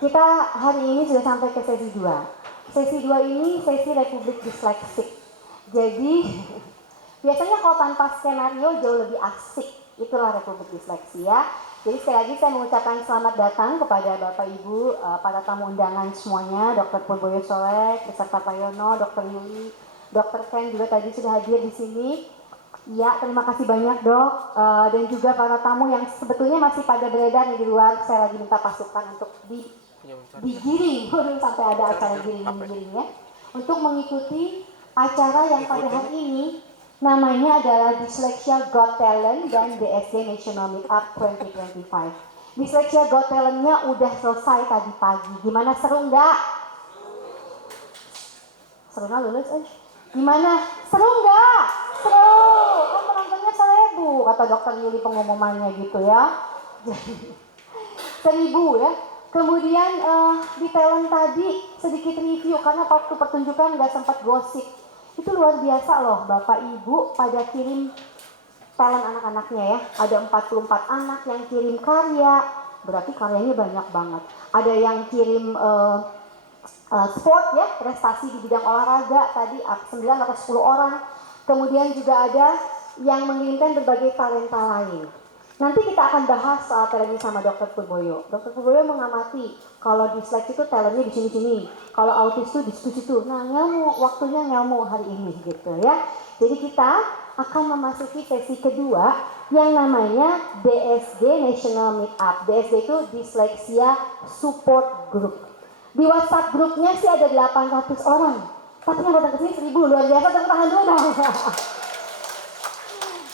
Kita hari ini sudah sampai ke sesi 2. Sesi 2 ini sesi Republik Disleksik. Jadi biasanya kalau tanpa skenario jauh lebih asik. Itulah Republik Disleksia. Jadi sekali lagi saya mengucapkan selamat datang kepada Bapak Ibu, para tamu undangan semuanya, Dr. Purboyo Soleh, beserta Pak Yono, Dr. Yuli, Dr. Ken juga tadi sudah hadir di sini. Ya, terima kasih banyak dok, dan juga para tamu yang sebetulnya masih pada beredar di luar. Saya lagi minta pasukan untuk digiring, sampai ada acara giring-giring ya, untuk mengikuti acara yang pada hari ini namanya adalah Dyslexia Got Talent dan DSG National Meetup 2025. Dyslexia Got Talent-nya udah selesai tadi pagi. Gimana, seru nggak? Seru nggak lulus? Gimana? Seru nggak? Seru. Kan penontonnya 1000 kata dokter Yuli pengumumannya gitu ya. Jadi 1000 ya. Kemudian di talent tadi sedikit review karena waktu pertunjukan nggak sempat gosip. Itu luar biasa loh, Bapak Ibu pada kirim talent anak-anaknya ya. Ada 44 anak yang kirim karya, berarti karyanya banyak banget. Ada yang kirim sport ya, prestasi di bidang olahraga tadi 9 atau 10 orang. Kemudian juga ada yang mengirimkan berbagai talenta lain. Nanti kita akan bahas soal talentnya sama Dr. Purboyo. Dr. Purboyo mengamati kalau disleks itu talentnya di sini-sini, kalau autis itu di situ-situ. Nah, waktunya nyamuk hari ini gitu ya. Jadi kita akan memasuki sesi kedua yang namanya DSG National Meetup. DSG itu Dyslexia Support Group. Di WhatsApp grupnya sih ada 800 orang, tapi yang datang ke sini 1000, luar biasa. Tepuk tangan dulu dong.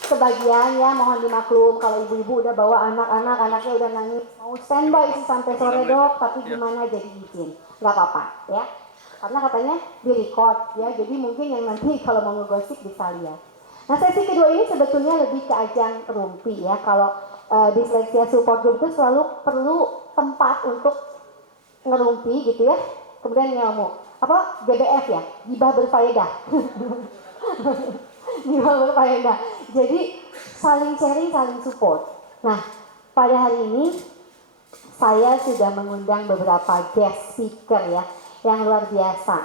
Sebagian ya mohon dimaklum kalau ibu-ibu udah bawa anak-anak, anaknya udah nangis, mau standby sih sampai sore dok, tapi gimana jadi izin, nggak apa-apa ya, karena katanya di record ya, jadi mungkin yang nanti kalau mau ngegosip bisa lihat. Nah sesi kedua ini sebetulnya lebih ke ajang rumpi ya, kalau Dyslexia Support Group itu selalu perlu tempat untuk ngerumpi gitu ya, kemudian nyamuk apa GBF ya, gibah berfaedah. Gibah berfaedah. Jadi saling sharing, saling support. Nah, pada hari ini saya sudah mengundang beberapa guest speaker ya, yang luar biasa.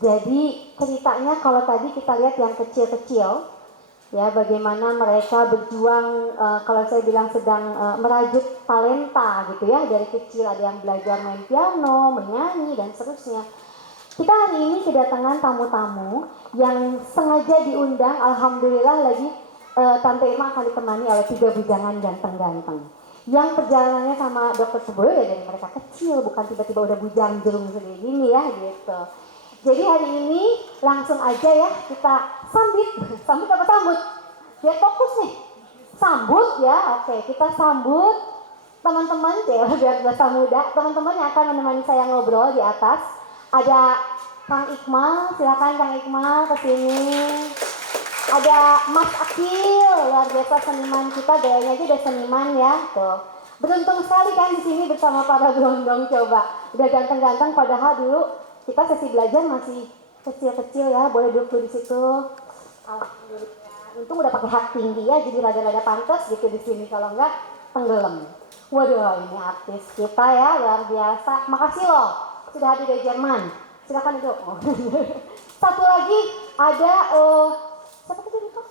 Jadi ceritanya kalau tadi kita lihat yang kecil-kecil, ya bagaimana mereka berjuang, kalau saya bilang sedang merajut talenta gitu ya, dari kecil ada yang belajar main piano, menyanyi dan seterusnya. Kita hari ini kedatangan tamu-tamu yang sengaja diundang, alhamdulillah lagi Tante Irma akan ditemani oleh 3 bujangan ganteng-ganteng yang perjalanannya sama Dr. Purboyo dari mereka kecil, bukan tiba-tiba udah bujang jerung segini gini ya gitu. Jadi hari ini langsung aja ya kita sambut apa sambut? Biar fokus nih, sambut ya, oke kita sambut teman-teman ya, biar berasa muda, teman-teman yang akan menemani saya ngobrol di atas. Ada Kang Iqmal, silakan Kang Iqmal ke sini. Ada Mas Akil, luar biasa seniman kita, gayanya aja udah seniman ya, tuh. Beruntung sekali kan di sini bersama para berondong, coba. Udah ganteng-ganteng, padahal dulu kita sesi belajar masih kecil-kecil ya, boleh duduk di situ. Alhamdulillah. Untung udah pakai hak tinggi ya, jadi rada-rada pantas gitu di sini, kalau enggak tenggelam. Waduh, ini artis kita ya, luar biasa. Makasih loh, sudah hadir dari Jerman. Silakan duduk. Satu lagi ada siapa tadi itu?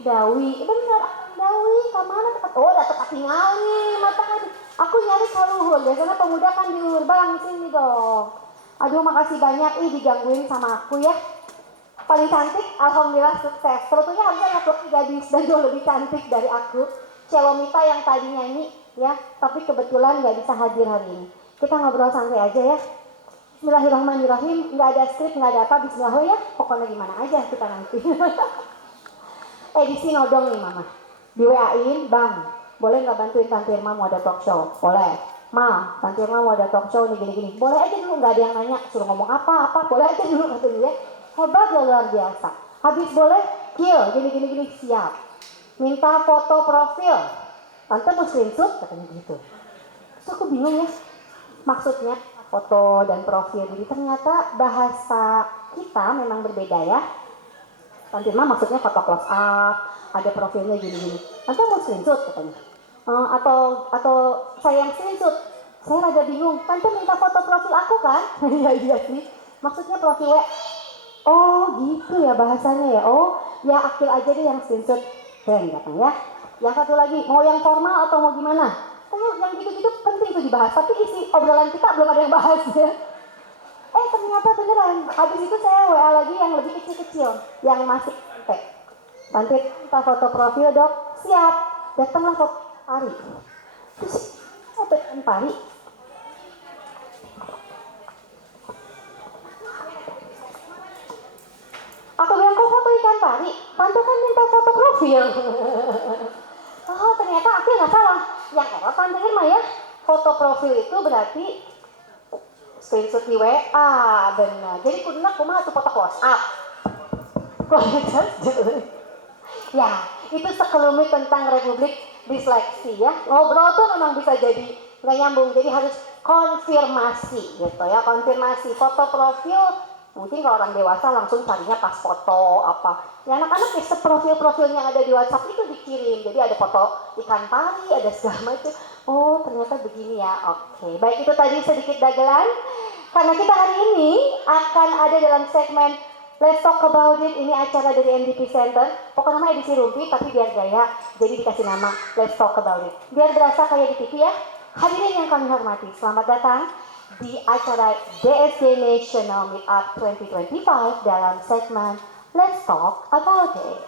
Dawi. Benar, Dawi. Kemana tempat? Oh, udah tetap tinggal nih. Mata kan. Aku nyari ke luhur. Biasanya pemuda kan di luhur bang. Sini dong. Aduh, makasih banyak. Digangguin sama aku ya. Paling cantik, alhamdulillah sukses. Sebetulnya harusnya laki gadis dan jauh lebih cantik dari aku. Celomita yang tadi nyanyi ya. Tapi kebetulan nggak bisa hadir hari ini. Kita ngobrol santai aja ya. Bismillahirrahmanirrahim, nggak ada skrip, nggak ada apa, bismillah ya, pokoknya gimana aja kita nanti. Edisi nodong nih mama, di WA-in, bang, boleh nggak bantuin Tante Irma mau ada talk show? Boleh. Ma, Tante Irma mau ada talk show nih gini-gini, boleh aja dulu, nggak ada yang nanya, suruh ngomong apa, boleh aja dulu katanya ya. Hebat ya, luar biasa. Habis boleh, kill, gini-gini, siap. Minta foto profil, Tante mau screenshot, katanya gitu. Terus aku bingung ya, maksudnya foto dan profil. Jadi ternyata bahasa kita memang berbeda ya. Tante Irma maksudnya foto close up, ada profilnya gini-gini. Tante mau screenshot katanya. Atau saya yang screenshot. Saya rada bingung, tante minta foto profil aku kan? Iya sih, maksudnya profil WA. Oh gitu ya bahasanya ya, oh ya akil aja deh yang screenshot. Keren datang ya. Yang satu lagi, mau yang formal atau mau gimana? Yang gitu-gitu penting tuh dibahas, tapi isi obrolan kita belum ada yang bahas ya. Ternyata beneran, habis itu saya WA lagi yang lebih kecil-kecil, yang masih tante. Tante minta foto profil dok, siap. Datanglah foto Pari. Terus foto Pari. Aku bilang kok foto ikan pari, tante kan minta foto profil. Oh ternyata aku nggak salah. Yang error tante Irma ya. Foto profil itu berarti screenshot di WA, benar. Jadi kudunya kumaha tuh foto WhatsApp. Ya, itu sekelumit tentang Republik Disleksi ya. Ngobrol tuh memang bisa jadi nggak nyambung, jadi harus konfirmasi gitu ya. Konfirmasi foto profil, mungkin kalau orang dewasa langsung carinya pas foto apa. Ya anak-anak bisa profil-profil yang ada di WhatsApp itu dikirim. Jadi ada foto ikan pari, ada segala macam. Oh ternyata begini ya. Oke, baik itu tadi sedikit dagelan. Karena kita hari ini akan ada dalam segmen Let's Talk About It, ini acara dari MDP Center. Pokoknya nama edisi rumpi, tapi biar gaya, jadi dikasih nama Let's Talk About It. Biar berasa kayak di TV ya. Hadirin yang kami hormati, selamat datang di acara DSD National Meetup 2025 dalam segmen Let's Talk About It.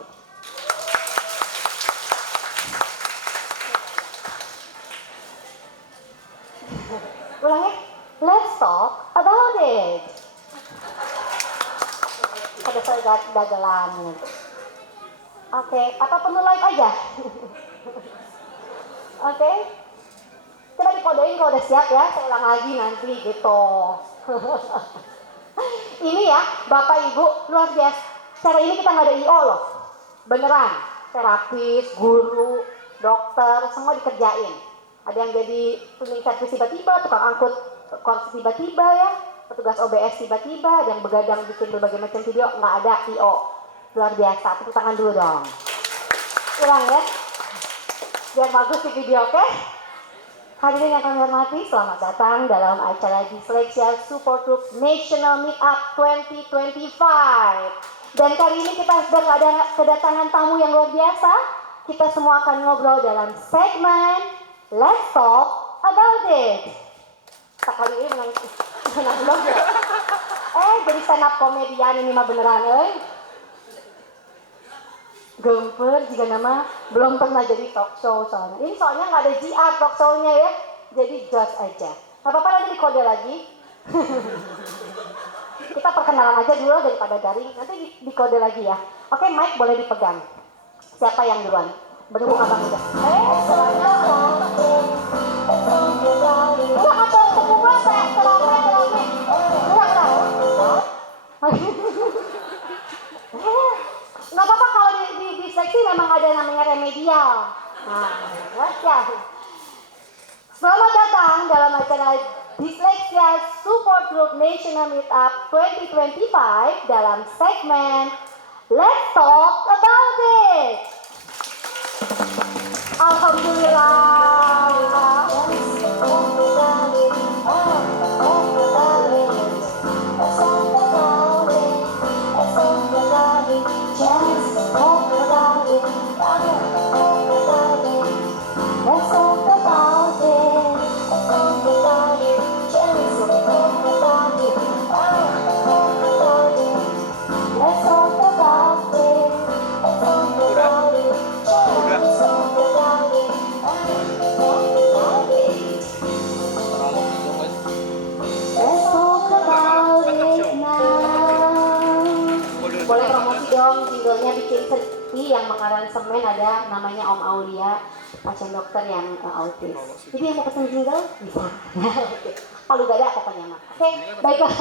Ulang ya, Let's Talk About It. Ada saya dagelan. Oke, apa perlu live aja? Oke. Coba dikodein kalau udah siap ya, saya ulang lagi nanti gitu. Ini ya, Bapak Ibu, luar biasa. Secara ini kita nggak ada IO loh. Beneran, terapis, guru, dokter, semua dikerjain. Ada yang jadi cleaning service tiba-tiba, tukang angkut kursi tiba-tiba ya. Petugas OBS tiba-tiba, ada yang begadang bikin berbagai macam video, nggak ada IO. Luar biasa, tepuk tangan dulu dong. Ulang ya, biar bagus di video, oke? Hadirin yang kami hormati, selamat datang dalam acara Dyslexia Support Group National Meetup 2025. Dan kali ini kita sedang ada kedatangan tamu yang luar biasa. Kita semua akan ngobrol dalam segmen Let's Talk About It. Kali ini menang blog ya. Jadi stand up komedian ini mah beneran Gemper jika nama belum pernah jadi talk show soalnya. Ini soalnya nggak ada GR talk show-nya ya. Jadi just aja. Gak apa-apa nanti dikode lagi. Kita perkenalan aja dulu daripada daring. Nanti dikode lagi ya. Oke, mic boleh dipegang. Siapa yang duluan? Berhubung abang udah. Udah atau semua saya terame. Nggak apa-apa kalau di seksi memang ada namanya remedial. Ya. Selamat datang dalam acara Dyslexia Support Group National Meetup 2025 dalam segmen Let's Talk About It. Alhamdulillah. Boleh promosi dong, jinglenya bikin sedih yang mengaransemen ada namanya Om Aulia, pasien dokter yang autis. Jadi yang mau pesen jingle bisa. Kalau gak ada pokoknya mah. Oke, baiklah.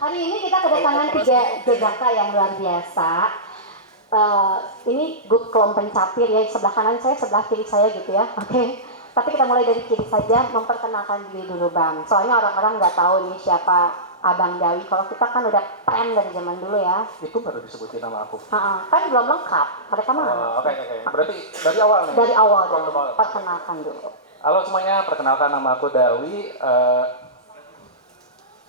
Hari ini kita kedatangan 3 jejaka yang luar biasa. Ini grup Kelom Pencapir ya, sebelah kanan saya, sebelah kiri saya gitu ya. Oke. Tapi kita mulai dari kiri saja, memperkenalkan diri dulu Bang. Soalnya orang-orang nggak tahu nih siapa Abang Dawi. Kalau kita kan udah pen dari zaman dulu ya. Itu baru disebutin nama aku. Kan belum lengkap. Mereka mah. Oke. Berarti dari awal nih. Dari awal dong. Perkenalkan dulu. Halo semuanya, perkenalkan nama aku Dawi.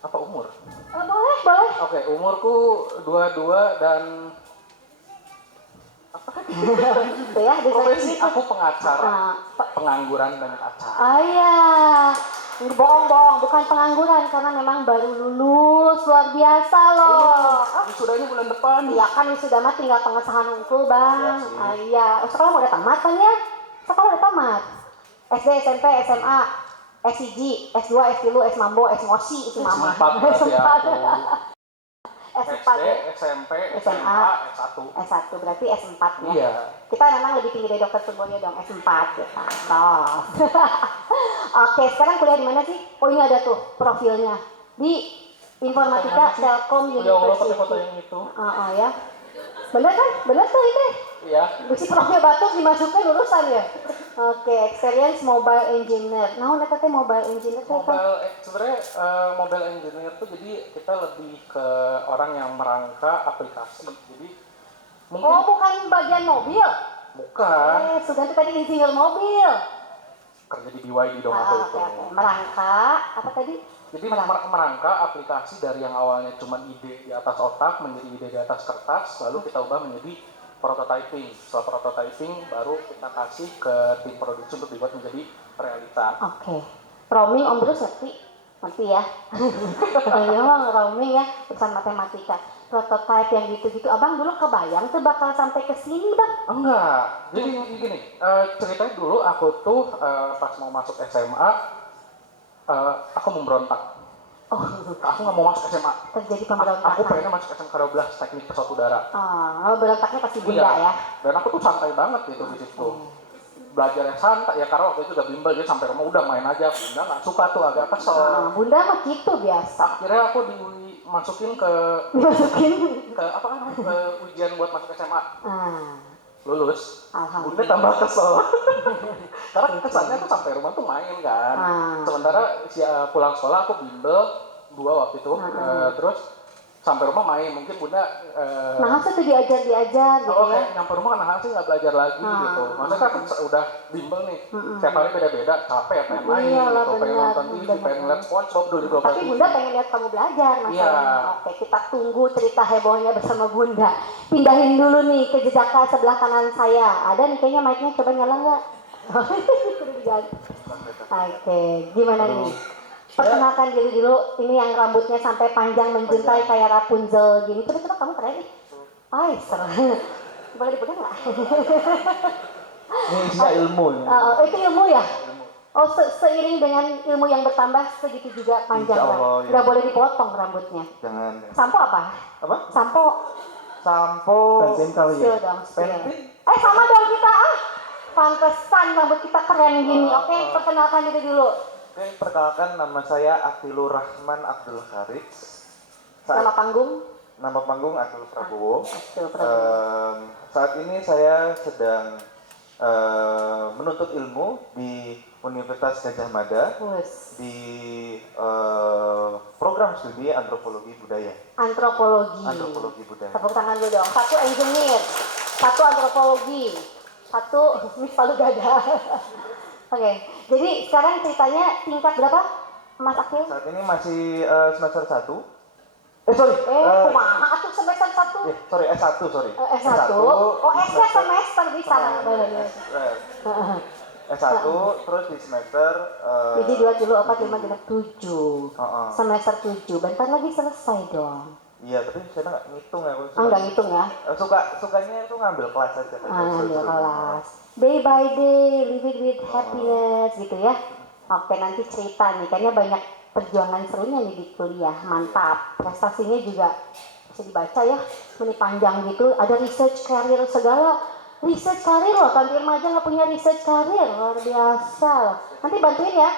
Apa umur? Boleh, boleh. Oke, umurku 22 dan apa? Itu ya, Profesi deskripsi. aku pengacara, Ah, pengangguran banyak acara. iya. Ini bohong-bohong, bukan pengangguran karena memang baru lulus, luar biasa loh. Wisudanya bulan depan. Iya kan sudah mah tinggal pengesahan unggul bang. Iya sih. Iya, sekolah mau udah tamat kan ya? Sekolah udah tamat. SD, SMP, SMA, S1, S2, S3, S Mambo, S Mosi, itu mama. S4 berarti aku. S4 SD, ya. SMP, SMA, SMA, S1. S1 berarti S4 ya. Iya. Kita memang lebih tinggi dari dokter Surboyo dong, S4 kita. Toh. Oke, sekarang kuliah di mana sih? Oh ini ada tuh profilnya. Di Informatika Telkom Ya Allah, pakai University. foto yang itu. Ya. Bener kan? Bener tuh itu. Iya. Besi profil batuk dimasukin lulusan ya. Oke, experience mobile engineer. Nah, udah katanya mobile engineer tuh kan. Sebenarnya mobile engineer tuh jadi kita lebih ke orang yang merangka aplikasi. Jadi mungkin Oh, bukan bagian mobil. bukan Sudah itu tadi insinyur mobil. kerja di BYD dong aku itu. Oke. Merangka apa tadi? Jadi merangka aplikasi dari yang awalnya cuma ide di atas otak menjadi ide di atas kertas, lalu kita ubah menjadi prototyping. Setelah prototyping baru kita kasih ke tim produksi untuk dibuat menjadi realita. Oke. Roaming Om Bruce ngerti ya. Memang roaming ya, urusan matematika. Prototype yang gitu-gitu. Abang dulu kebayang tuh bakal sampai ke sini, Bang? Enggak. Jadi gini, ceritanya dulu aku tuh pas mau masuk SMA, aku memberontak. Oh, Aku nggak mau masuk SMA. terjadi Aku pemberontakan. pengen masuk SMK 12 Teknik Pesawat Udara. Oh, berontaknya pasti bunda Iya. ya. Dan aku tuh santai banget gitu di situ. Belajarnya santai ya karena waktu itu udah bimbel jadi sampai rumah udah main aja. Bunda nggak suka tuh, agak kesel. Bunda mah gitu biasa. Akhirnya aku dimasukin ke Dimasukin. apa kan ke ujian buat masuk SMA. Lulus. Bunda Alhamdulillah. tambah kesel. Karena kesannya tuh sampai rumah tuh main kan. Sementara pulang sekolah aku bimbel 2 waktu itu. Terus sampai rumah main, mungkin Bunda Nah, tuh diajar gitu kalau ya. kayak nyampe rumah kan sih nggak belajar lagi gitu. Maksudnya kan udah bimbel nih, setiap hari beda-beda, capek pengen main Iyalah, gitu, pengen benar, nonton TV, benar. pengen ngeliat SpongeBob dulu di Tapi Bunda pengen lihat kamu belajar masalahnya. Iya. Oke, kita tunggu cerita hebohnya bersama Bunda. Pindahin dulu nih ke jejaka sebelah kanan saya. Ada nih kayaknya mic-nya, coba nyala nggak? Udah diganti. Oke, gimana nih? Perkenalkan diri dulu, ini yang rambutnya sampai panjang menjuntai kayak Rapunzel gini. Coba kamu keren nih. Seru. Boleh dipegang nggak? Ini isinya ilmu ya. Itu ilmu ya? Oh, seiring dengan ilmu yang bertambah segitu juga panjang Insya Allah, lah. ya. Nggak boleh dipotong rambutnya. Jangan. Sampo apa? Apa? Sampo. Sampo. Bensin kali ya. Spill dong, spill. Pentin? Sama dong kita Pantesan rambut kita keren gini. Oke, perkenalkan diri dulu. Oke, perkenalkan nama saya Akilur Rahman Abdul Haris. Nama panggung? Nama panggung Akil Prabowo. Akil Prabowo. Saat ini saya sedang menuntut ilmu di Universitas Gajah Mada di program studi antropologi budaya. Antropologi Budaya. Tepuk tangan dulu dong. 1 engineer, 1 antropologi, 1 Miss Palu Gada. Oke, jadi sekarang ceritanya tingkat berapa, Mas Akil? Saat ini masih semester 1. Kumaha atuh semester 1? Sorry, S1, sorry. S1. Oh, S-nya semester bisa lah. S1, terus di semester Jadi 2 dulu 4 5 6 7. Semester 7. Bentar lagi selesai dong. Iya, tapi saya nggak ngitung ya. Nggak ngitung ya? Sukanya itu ngambil kelas aja. Ngambil kelas. Day by day, live it with happiness gitu ya. Oke, nanti cerita nih, kayaknya banyak perjuangan serunya nih di kuliah. Mantap. Prestasinya juga bisa dibaca ya. Ini panjang gitu, ada research career segala. Research career loh, Tanti Irma aja nggak punya research career, luar biasa loh. Nanti bantuin ya,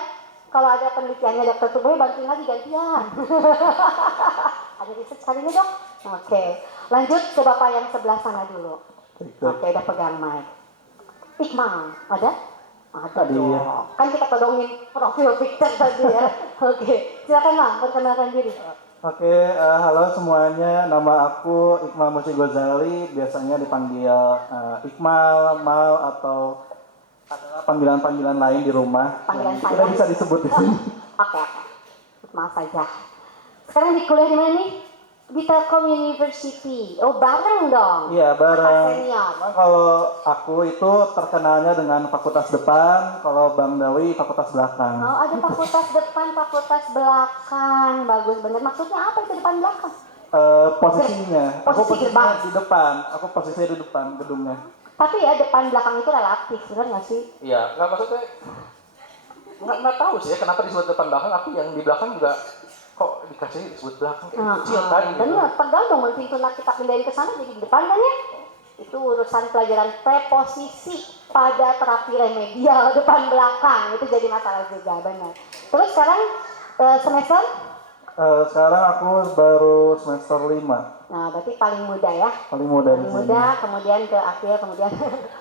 kalau ada penelitiannya dokter Tuboy bantuin lagi gantian. Ada research careernya dok? Oke, lanjut ke bapak yang sebelah sana dulu. Oke, udah pegang mic. Iqmal, ada? Ada dong. Kan kita todongin profil picture tadi ya. Oke, silakan Bang, perkenalkan diri. Oke, halo semuanya. Nama aku Iqmal Musi Ghazali, biasanya dipanggil Iqmal, Mal, atau ada panggilan-panggilan lain di rumah. Panggilan Yang saya. tidak bisa disebut di sini. Oke. Maaf saja. Sekarang di kuliah di mana nih? Di Telkom University. Oh, bareng dong. Iya, Kakak bareng. senior. Cuma kalau aku itu terkenalnya dengan fakultas depan, kalau Bang Dawi fakultas belakang. Oh, ada fakultas depan, fakultas belakang. Bagus bener. Maksudnya apa itu depan belakang? Posisinya, aku Posisi posisinya gerbang. di depan, aku posisinya di depan gedungnya. Tapi ya depan belakang itu relatif, bener nggak sih? Iya, nggak maksudnya nggak tahu sih ya kenapa disebut depan belakang. Aku yang di belakang juga kok dikasih disebut belakang kayak kecil kan gitu. Bener, tergantung mau pintu kita pindahin ke sana jadi di depan kan ya? Itu urusan pelajaran preposisi pada terapi remedial depan belakang itu jadi masalah juga benar. Terus sekarang semester? Sekarang aku baru semester 5, Nah berarti paling muda ya? paling muda Paling di sini. muda, kemudian ke akhir, kemudian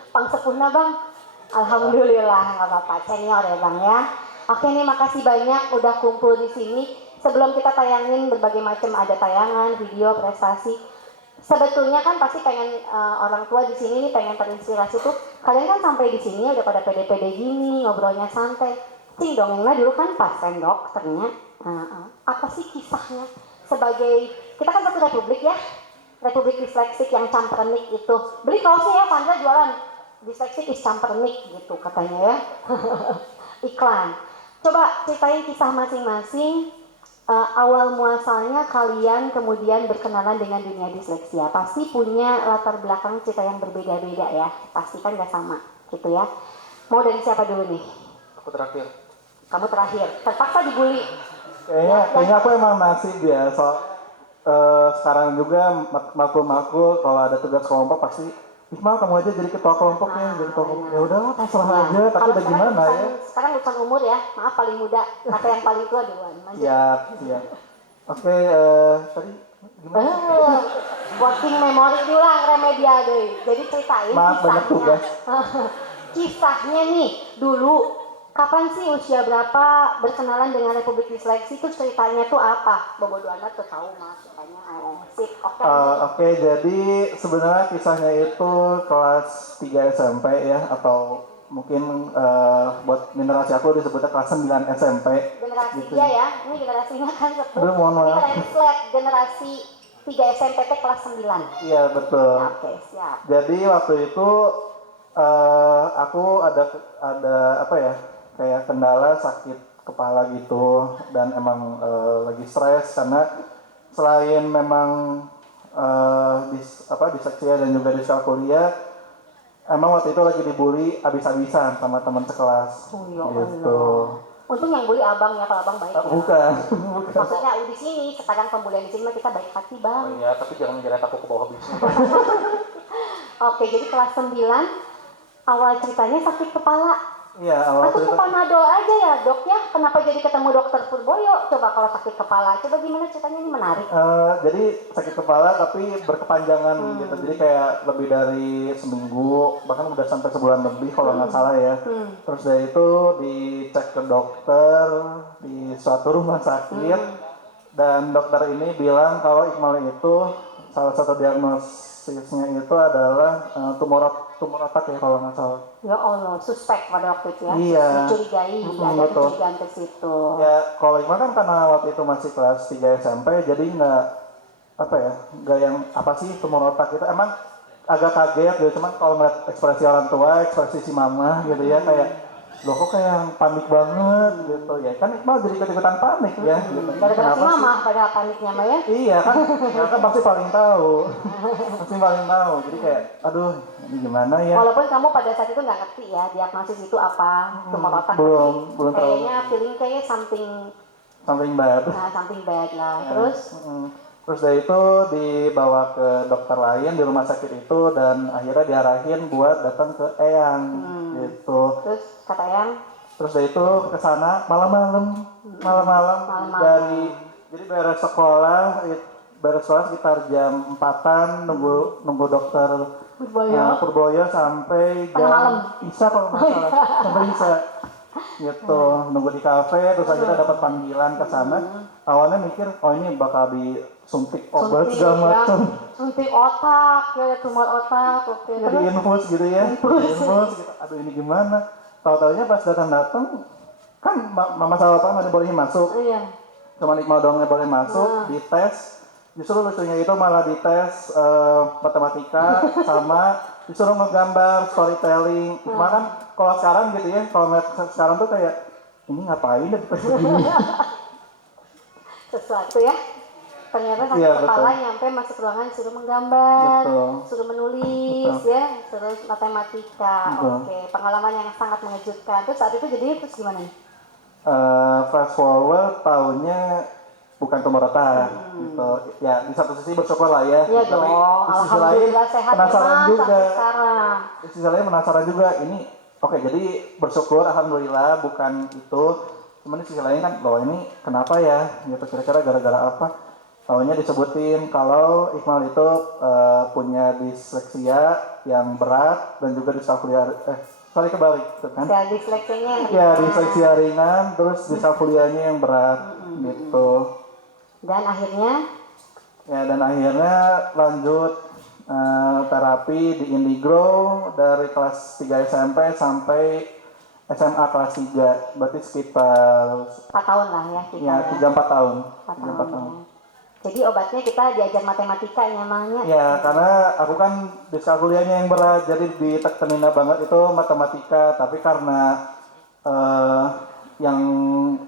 pangsepurna bang. Alhamdulillah nggak apa-apa, senior ya bang ya. Oke nih makasih banyak udah kumpul di sini. Sebelum kita tayangin berbagai macam ada tayangan, video, prestasi. Sebetulnya kan pasti pengen orang tua di sini nih pengen terinspirasi tuh. Kalian kan sampai di sini udah pada pede-pede gini, ngobrolnya santai. Cing dongengnya dulu kan pas kan dokternya. Apa sih kisahnya? Sebagai kita kan satu republik ya, republik disleksik yang campernik itu. Beli kaosnya ya, Pandra jualan. Disleksik is campernik gitu katanya ya. Iklan. Coba ceritain kisah masing-masing. Awal muasalnya kalian kemudian berkenalan dengan dunia disleksia pasti punya latar belakang cerita yang berbeda-beda ya, pasti kan gak sama gitu ya. Mau dari siapa dulu nih? Aku terakhir. Kamu terakhir, terpaksa dibully. Kayaknya aku emang nasib ya, sekarang juga makul kalau ada tugas kelompok pasti Iqmal kamu aja jadi ketua kelompoknya, jadi ketua kelompok. Ya udahlah pasrah aja, tapi Kalau udah gimana ya? Sekarang urusan umur ya, maaf paling muda, kata yang paling tua duluan. Lanjut. Iya. Oke, tadi gimana? Working memory diulang remedial deh. Jadi ceritain Maaf, banyak tugas. Kisahnya nih dulu. Kapan sih usia berapa berkenalan dengan Republik Disleksi itu ceritanya tuh apa? Bobodo anak tuh tahu mas, ceritanya sip. Oke, jadi sebenarnya kisahnya itu kelas 3 SMP ya, atau mungkin buat generasi aku disebutnya kelas 9 SMP. Generasi gitu. dia ya, ini generasinya kan satu. Aduh, mohon Ini maaf. translate generasi 3 SMP kelas 9. Iya, betul. Ya, oke, siap. Jadi waktu itu aku ada apa ya, kayak kendala sakit kepala gitu, dan emang lagi stres karena selain memang disleksia dan juga diskalkulia, emang waktu itu lagi dibully abis-abisan sama teman sekelas. Oh, ya Gitu. Allah. Untung yang bully abang ya, kalau abang baik ya. Bukan. Maksudnya di sini, sekarang pembulian di sini mah kita baik hati bang. Oh iya, tapi jangan menjerat aku ke bawah bisnis. Oke, jadi kelas 9 awal ceritanya sakit kepala. Iya, awal Aku ke cerita. Panadol aja ya dok ya. Kenapa jadi ketemu dokter Purboyo? Coba kalau sakit kepala, coba gimana ceritanya, ini menarik. Jadi sakit kepala tapi berkepanjangan gitu, jadi kayak lebih dari seminggu, bahkan udah sampai sebulan lebih kalau nggak salah ya. Terus dari itu dicek ke dokter di suatu rumah sakit, dan dokter ini bilang kalau Iqmal itu salah satu diagnosisnya itu adalah tumor otak ya kalau nggak salah. Ya Allah, suspek pada waktu itu ya. Iya. Dicurigai, ada Betul. kecurigaan ke situ. Ya kalau Iqmal kan karena waktu itu masih kelas 3 SMP, jadi nggak yang apa sih tumor otak itu, emang agak kaget gitu, cuman kalau ngeliat ekspresi orang tua, ekspresi si mama gitu ya, kayak loh kok kayak yang panik banget gitu ya, kan Iqmal jadi ikut-ikutan panik ya gitu. Gara-gara si Kenapa sih? mama pada paniknya mah ya. Iya kan, mereka pasti paling tahu, jadi kayak aduh ini gimana ya. Walaupun kamu pada saat itu nggak ngerti ya diagnosis itu apa, tumor otak. belum tapi tahu. kayaknya feeling kayaknya something bad. something bad lah. Terus Terus dari itu dibawa ke dokter lain di rumah sakit itu, dan akhirnya diarahin buat datang ke Eyang gitu. terus kata yang Terus dari itu ke sana malam-malam jadi beres sekolah sekitar jam 4-an nunggu dokter Purboyo sampai jam Isa kalau nggak salah, sampai Isa gitu, nunggu di kafe. Terus akhirnya dapat panggilan ke sana. Awalnya mikir ini bakal disuntik obat segala macam, suntik otak ya, tumor otak. Oke. ya, di infus gitu ya, infus gitu. Aduh ini gimana, tahu-taunya pas datang kan mama sama papa nggak bolehin masuk, Iya. cuma Iqmal doang yang boleh masuk, dites. Justru lucunya itu malah dites matematika sama disuruh menggambar storytelling. Cuma kan kalau sekarang gitu ya, kalau ngeliat sekarang tuh kayak ini ngapain ya dites begini? Sesuatu ya. Ternyata sampai Iya, kepala betul. nyampe masuk ruangan suruh menggambar, Betul. suruh menulis ya, suruh matematika. Betul. Oke, pengalaman yang sangat mengejutkan. Terus saat itu jadi terus gimana nih? Fast forward tahunnya bukan pemorotan gitu. Ya di satu sisi bersyukur lah ya. Iya Tapi dong, di sisi lain alhamdulillah sehat penasaran memang juga. sampai sekarang. Di sisi lain penasaran juga ini. Oke, jadi bersyukur alhamdulillah bukan itu. Cuman di sisi lain kan bahwa ini kenapa ya? Gitu kira-kira gara-gara apa? Tahunya disebutin kalau Iqmal itu punya disleksia yang berat dan juga diskalkulia sorry kebalik gitu kan. Ya, disleksinya yang Ya, ringan. disleksia ringan, terus diskalkulianya yang berat, gitu. Dan akhirnya Ya, dan akhirnya lanjut terapi di Indigrow dari kelas 3 SMP sampai SMA kelas 3, berarti sekitar 4 tahun lah ya kita ya ya. 3-4 tahun. 4 3-4 tahun. tahun. Ya. Jadi obatnya kita diajar matematika emangnya. Ya, karena aku kan diskalkulianya yang berat, jadi ditekeninnya banget itu matematika, tapi karena yang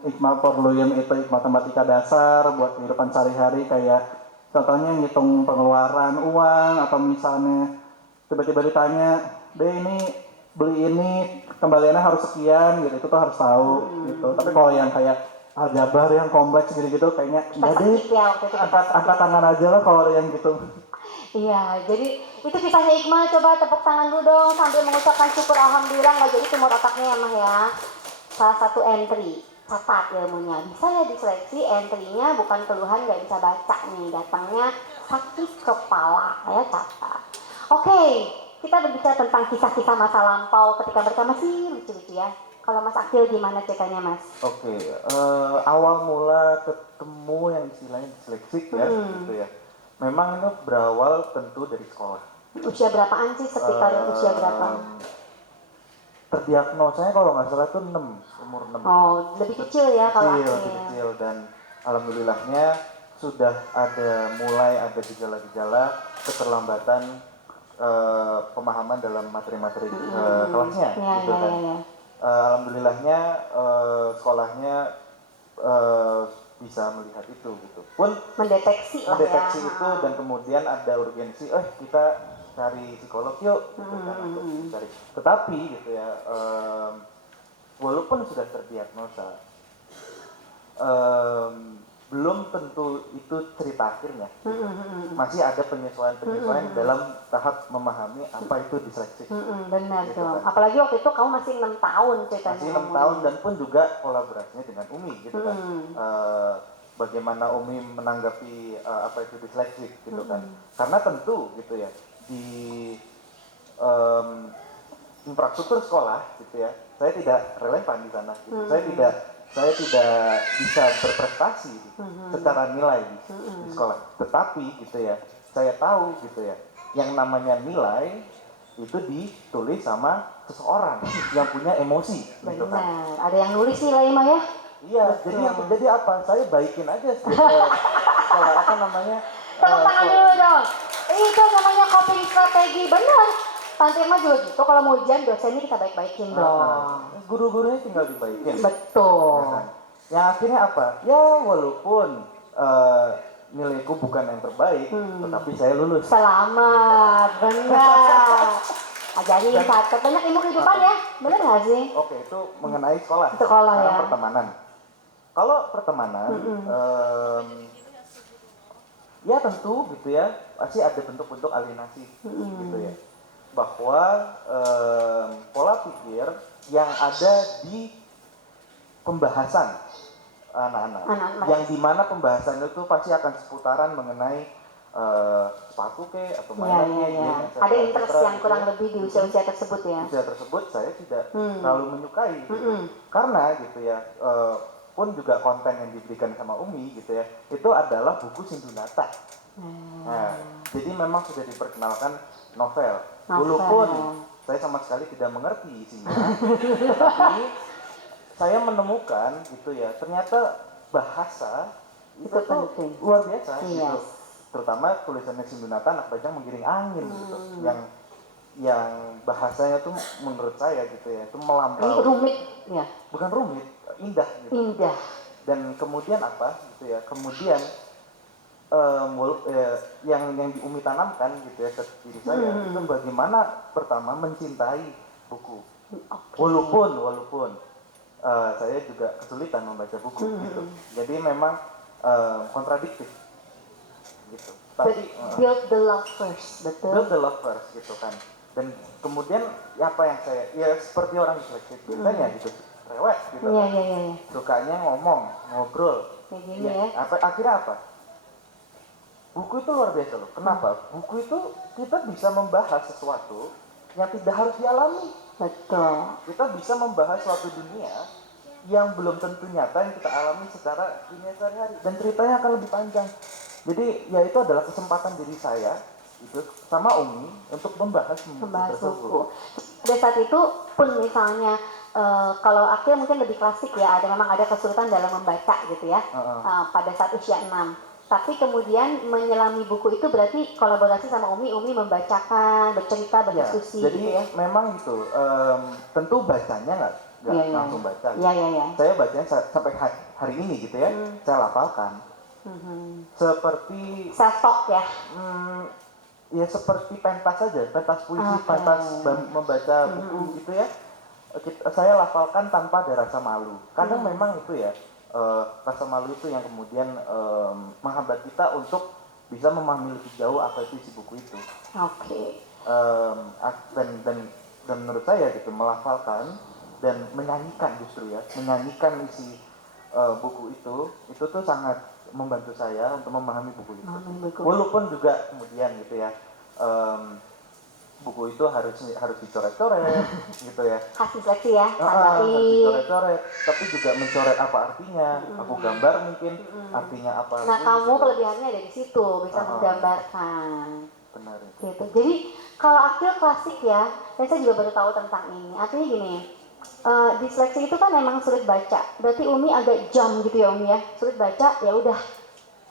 Iqmal perluin itu matematika dasar buat kehidupan sehari-hari kayak contohnya ngitung pengeluaran uang atau misalnya tiba-tiba ditanya, "Deh ini beli ini kembaliannya harus sekian," gitu, itu tuh harus tahu gitu. Tapi kalau yang kayak aljabar yang kompleks gitu-gitu kayaknya Kita enggak deh, skip ya waktu itu kita angkat tangan aja lah kalau ada yang gitu. Iya, jadi itu kisahnya Iqmal. Coba tepuk tangan dulu dong sambil mengucapkan syukur alhamdulillah nggak jadi tumor otaknya ya Mah ya. Salah satu entry, catat ilmunya. Bisa ya diseleksi, entry-nya bukan keluhan nggak bisa baca nih, datangnya sakit kepala, ya catat. Oke, kita berbicara tentang kisah-kisah masa lampau ketika mereka masih lucu-lucu ya. Kalau Mas Akil gimana ceritanya Mas? Oke, awal mula ketemu yang istilahnya disleksik ya, gitu ya. Memang itu berawal tentu dari sekolah. Usia berapaan sih sekitar usia berapa? Terdiagnosanya kalau nggak salah itu 6, umur 6. Oh, lebih kecil ya kalau Kecil, Akil. lebih kecil, dan alhamdulillahnya sudah mulai ada gejala-gejala keterlambatan pemahaman dalam materi-materi kelasnya, Iya, gitu iya, kan. iya. Alhamdulillahnya sekolahnya bisa melihat itu gitu. Pun Mendeteksi lah mendeteksi ya. itu dan kemudian ada urgensi, kita cari psikolog yuk, gitu kan, untuk cari. Tetapi gitu ya, walaupun sudah terdiagnosa, belum tentu itu cerita akhirnya. Masih ada penyesuaian dalam tahap memahami apa itu disleksi. Benar Gitu dong. kan. Apalagi waktu itu kamu masih 6 tahun ceritanya. Masih 6 tahun dan pun juga kolaborasinya dengan Umi gitu kan. Bagaimana Umi menanggapi apa itu disleksi gitu kan. Karena tentu gitu ya di infrastruktur sekolah gitu ya, saya tidak relevan di sana. Gitu. Saya tidak bisa berprestasi secara nilai di sekolah. Tetapi gitu ya, saya tahu gitu ya, yang namanya nilai itu ditulis sama seseorang yang punya emosi. Gitu kan. Benar. Ada yang nulis nih lah Ima ya? Iya, jadi apa? Saya baikin aja sekolah apa namanya? Tepuk tangan dulu dong. Itu namanya coping strategi. Benar. Tante Irma juga gitu. Kalau mau ujian dosennya kita baik-baikin dong. Guru-gurunya tinggal dibaikin. Betul. Ya kan? Yang akhirnya apa? Ya walaupun nilaiku bukan yang terbaik, tetapi saya lulus. Selamat. Benar. Ajarin satu. Banyak ilmu kehidupan ya. Benar nggak sih? Oke, itu mengenai sekolah. Sekolah, Sekarang ya. pertemanan. Kalau pertemanan, ya tentu gitu ya, pasti ada bentuk-bentuk alienasi gitu ya. Bahwa pola pikir yang ada di pembahasan anak-anak, yang dimana pembahasan itu pasti akan seputaran mengenai sepatu atau Iya, mainan iya, iya. game, etc., Ada interest etc., yang kurang lebih di usia-usia tersebut ya. usia tersebut saya tidak terlalu menyukai gitu. Karena gitu ya, pun juga konten yang diberikan sama Umi gitu ya, itu adalah buku Sindunata. Nah, jadi memang sudah diperkenalkan novel. Walaupun saya sama sekali tidak mengerti isinya, tetapi saya menemukan gitu ya, ternyata bahasa itu Itu tuh penting. luar biasa Iya. gitu. Terutama tulisannya Sindunata, anak bajang menggiring angin gitu. Yang bahasanya tuh menurut saya gitu ya, itu Ini melampaui, rumit, ya, bukan rumit, indah gitu. indah. Dan kemudian apa gitu ya, kemudian yang di Umi tanamkan gitu ya ke diri saya itu bagaimana pertama mencintai buku, Oke. walaupun saya juga kesulitan membaca buku gitu, jadi memang kontradiktif gitu, But tapi build the love first, betul. build the love first gitu kan. Dan kemudian ya apa yang saya, ya seperti orang disleksi biasanya gitu, rewel gitu, Iya, iya, iya. Iya. sukanya ngobrol. Kayak gini ya. Akhirnya apa? Buku itu luar biasa loh. Kenapa? Buku itu kita bisa membahas sesuatu yang tidak harus dialami. Betul. Kita bisa membahas suatu dunia yang belum tentu nyata yang kita alami secara dunia sehari-hari. Dan ceritanya akan lebih panjang. Jadi ya itu adalah kesempatan diri saya itu sama Umi untuk membahas buku Membahas buku. tersebut. Pada saat itu pun misalnya kalau Akil mungkin lebih klasik ya, memang ada kesulitan dalam membaca gitu ya. Pada saat usia 6. Tapi kemudian menyelami buku itu berarti kolaborasi sama Umi membacakan, bercerita, Ya, berdiskusi jadi gitu ya. memang gitu. Tentu bacanya nggak Iya, iya. langsung baca. Iya, iya, iya. Saya bacanya sampai hari ini gitu ya, saya lafalkan. Seperti Self-talk ya. ya seperti pentas saja, pentas puisi, Oke. pentas membaca buku gitu ya. Saya lafalkan tanpa ada rasa malu. Kadang memang itu ya, rasa malu itu yang kemudian menghambat kita untuk bisa memahami lebih jauh apa itu isi buku itu. Oke. Dan menurut saya gitu, melafalkan dan menyanyikan justru ya, menyanyikan isi buku itu tuh sangat membantu saya untuk memahami buku itu. Memahami buku. Walaupun juga kemudian gitu ya, buku itu harus dicoret-coret gitu ya. Hasil seleksi ya. Harus Tandai. dicoret-coret, tapi juga mencoret apa artinya. Aku gambar mungkin artinya apa. Nah, kamu kelebihannya ada di situ, bisa menggambarkan. Benar itu. Gitu. Jadi kalau Akil klasik ya, dan saya juga baru tahu tentang ini. Artinya gini, disleksi itu kan memang sulit baca. Berarti Umi agak jam gitu ya Umi ya, sulit baca ya udah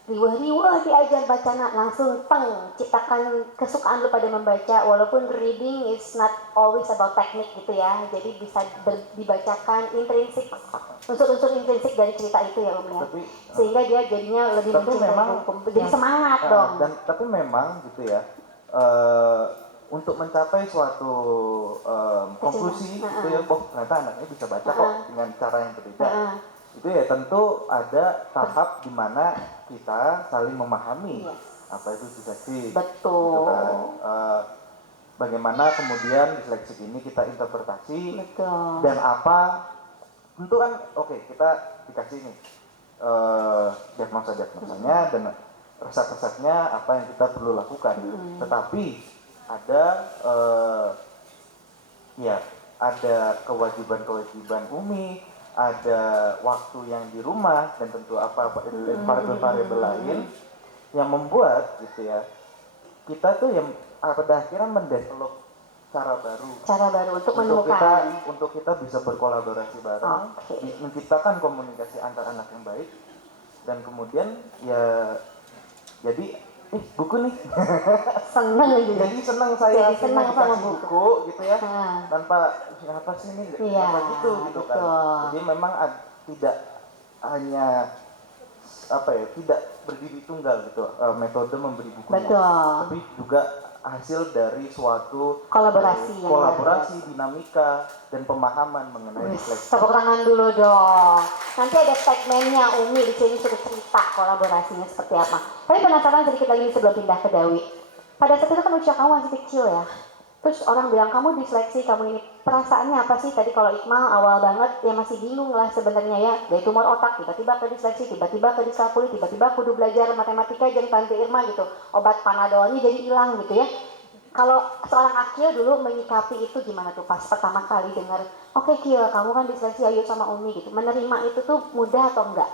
riwah-riwah diajar bacana langsung ciptakan kesukaan lu pada membaca, walaupun reading is not always about teknik gitu ya, jadi bisa dibacakan intrinsik, unsur-unsur intrinsik dari cerita itu ya Umi ya, sehingga dia jadinya lebih Tapi mencintai memang buku, jadi semangat dong. Tapi memang gitu ya, untuk mencapai suatu konklusi gitu ya, ternyata anaknya bisa baca kok dengan cara yang berbeda. Itu ya tentu ada tahap di mana kita saling memahami apa itu disleksi. Betul. Gitu kan. Bagaimana kemudian disleksi ini kita interpretasi. Betul. Dan apa, tentu kan oke, kita dikasih nih diagnosanya dan resep-resepnya apa yang kita perlu lakukan. Tetapi ada ada kewajiban-kewajiban Umi, ada waktu yang di rumah, dan tentu variabel-variabel lain yang membuat gitu ya, kita tuh yang pada akhirnya mendevelop cara baru untuk menemukan. untuk kita bisa berkolaborasi bareng, menciptakan komunikasi antar anak yang baik, dan kemudian ya jadi buku nih Seneng gitu. jadi senang saya Jadi senang sama dikasih buku. buku gitu ya, tanpa apa sih ini Iya, apa gitu betul. kan. Jadi memang tidak hanya tidak berdiri tunggal gitu metode memberi buku, Betul. tapi juga hasil dari suatu Kolaborasi yang dinamika dan pemahaman mengenai disleksi. Tepuk tangan dulu dong. Nanti ada segmennya Umi di sini sudah cerita kolaborasinya seperti apa. Tapi penasaran sedikit lagi sebelum pindah ke Dawi. Pada saat itu kan usia kamu masih kecil ya. Terus orang bilang kamu disleksi, kamu ini perasaannya apa sih? Tadi kalau Iqmal awal banget ya masih bingung lah sebenarnya ya. Dari tumor otak tiba-tiba ke disleksi, tiba-tiba ke diskalkuli, tiba-tiba kudu belajar matematika jeung Tante Irma gitu. Obat panadolnya jadi hilang gitu ya. Kalau seorang Akil dulu menyikapi itu gimana tuh pas pertama kali dengar, oke Kil, kamu kan disleksi, ayo sama Umi gitu. Menerima itu tuh mudah atau enggak?